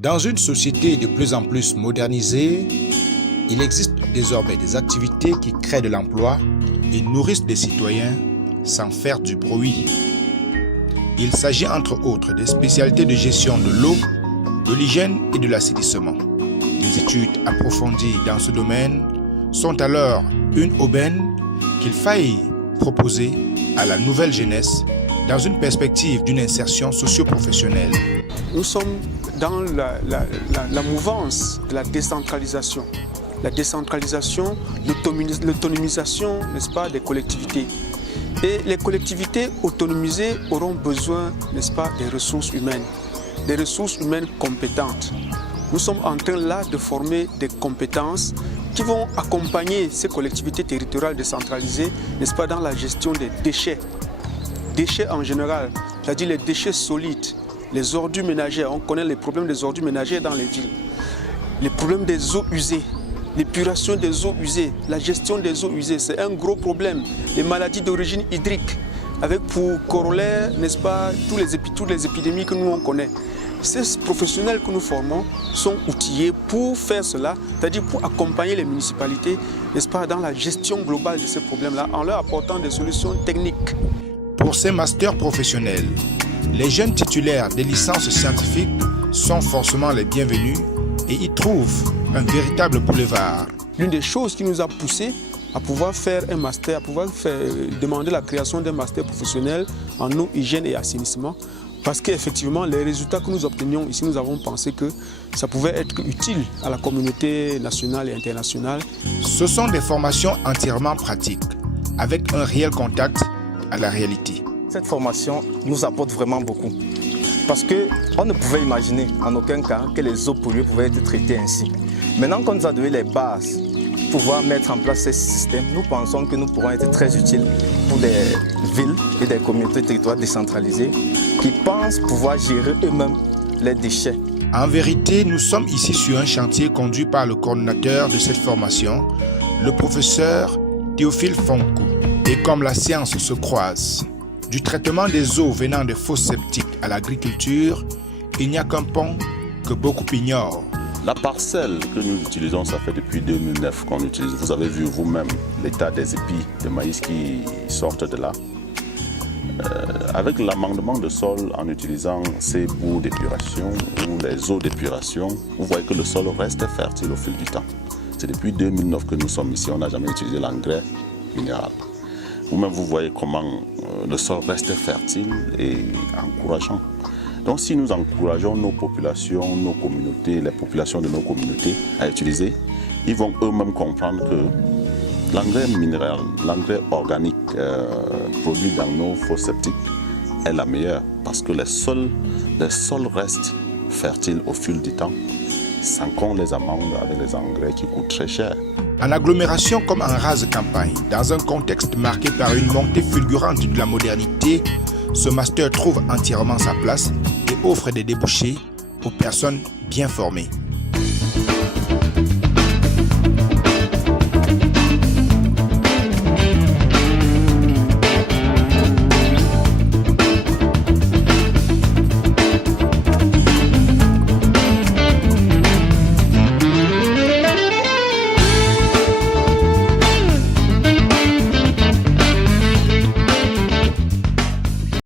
Dans une société de plus en plus modernisée, il existe désormais des activités qui créent de l'emploi et nourrissent des citoyens sans faire du bruit. Il s'agit entre autres des spécialités de gestion de l'eau, de l'hygiène et de l'assainissement. Des études approfondies dans ce domaine sont alors une aubaine qu'il faille proposer à la nouvelle jeunesse dans une perspective d'une insertion socio-professionnelle. Nous sommes dans la mouvance de la décentralisation. La décentralisation, l'autonomisation, n'est-ce pas, des collectivités. Et les collectivités autonomisées auront besoin, n'est-ce pas, des ressources humaines compétentes. Nous sommes en train là de former des compétences qui vont accompagner ces collectivités territoriales décentralisées, n'est-ce pas, dans la gestion des déchets. Déchets en général, c'est-à-dire les déchets solides, les ordures ménagères. On connaît les problèmes des ordures ménagères dans les villes. Les problèmes des eaux usées, l'épuration des eaux usées, la gestion des eaux usées, c'est un gros problème. Les maladies d'origine hydrique, avec pour corollaire, n'est-ce pas, toutes les épidémies que nous on connaît. Ces professionnels que nous formons sont outillés pour faire cela, c'est-à-dire pour accompagner les municipalités, n'est-ce pas, dans la gestion globale de ces problèmes-là, en leur apportant des solutions techniques. Pour ces masters professionnels, les jeunes titulaires des licences scientifiques sont forcément les bienvenus et y trouvent un véritable boulevard. L'une des choses qui nous a poussé à pouvoir faire un master, à pouvoir demander la création d'un master professionnel en eau, hygiène et assainissement, parce qu'effectivement, les résultats que nous obtenions ici, nous avons pensé que ça pouvait être utile à la communauté nationale et internationale. Ce sont des formations entièrement pratiques, avec un réel contact à la réalité. Cette formation nous apporte vraiment beaucoup, parce qu'on ne pouvait imaginer en aucun cas que les eaux polluées pouvaient être traitées ainsi. Maintenant qu'on nous a donné les bases pour pouvoir mettre en place ces systèmes, nous pensons que nous pourrons être très utiles pour des villes et des communautés territoriales décentralisées qui pensent pouvoir gérer eux-mêmes les déchets. En vérité, nous sommes ici sur un chantier conduit par le coordinateur de cette formation, le professeur Théophile Fonkou. Et comme la science se croise, du traitement des eaux venant des fosses septiques à l'agriculture, il n'y a qu'un pont que beaucoup ignorent. La parcelle que nous utilisons, ça fait depuis 2009 qu'on utilise. Vous avez vu vous-même l'état des épis de maïs qui sortent de là. Avec l'amendement de sol en utilisant ces boues d'épuration ou les eaux d'épuration, vous voyez que le sol reste fertile au fil du temps. C'est depuis 2009 que nous sommes ici, on n'a jamais utilisé l'engrais minéral. Vous-même, vous voyez comment le sol reste fertile et encourageant. Donc si nous encourageons nos populations, nos communautés, les populations de nos communautés à utiliser, ils vont eux-mêmes comprendre que l'engrais minéral, l'engrais organique produit dans nos fosses septiques est la meilleure parce que les sols restent fertiles au fil du temps sans qu'on les amende avec les engrais qui coûtent très cher. En agglomération comme en rase campagne, dans un contexte marqué par une montée fulgurante de la modernité, ce master trouve entièrement sa place et offre des débouchés aux personnes bien formées.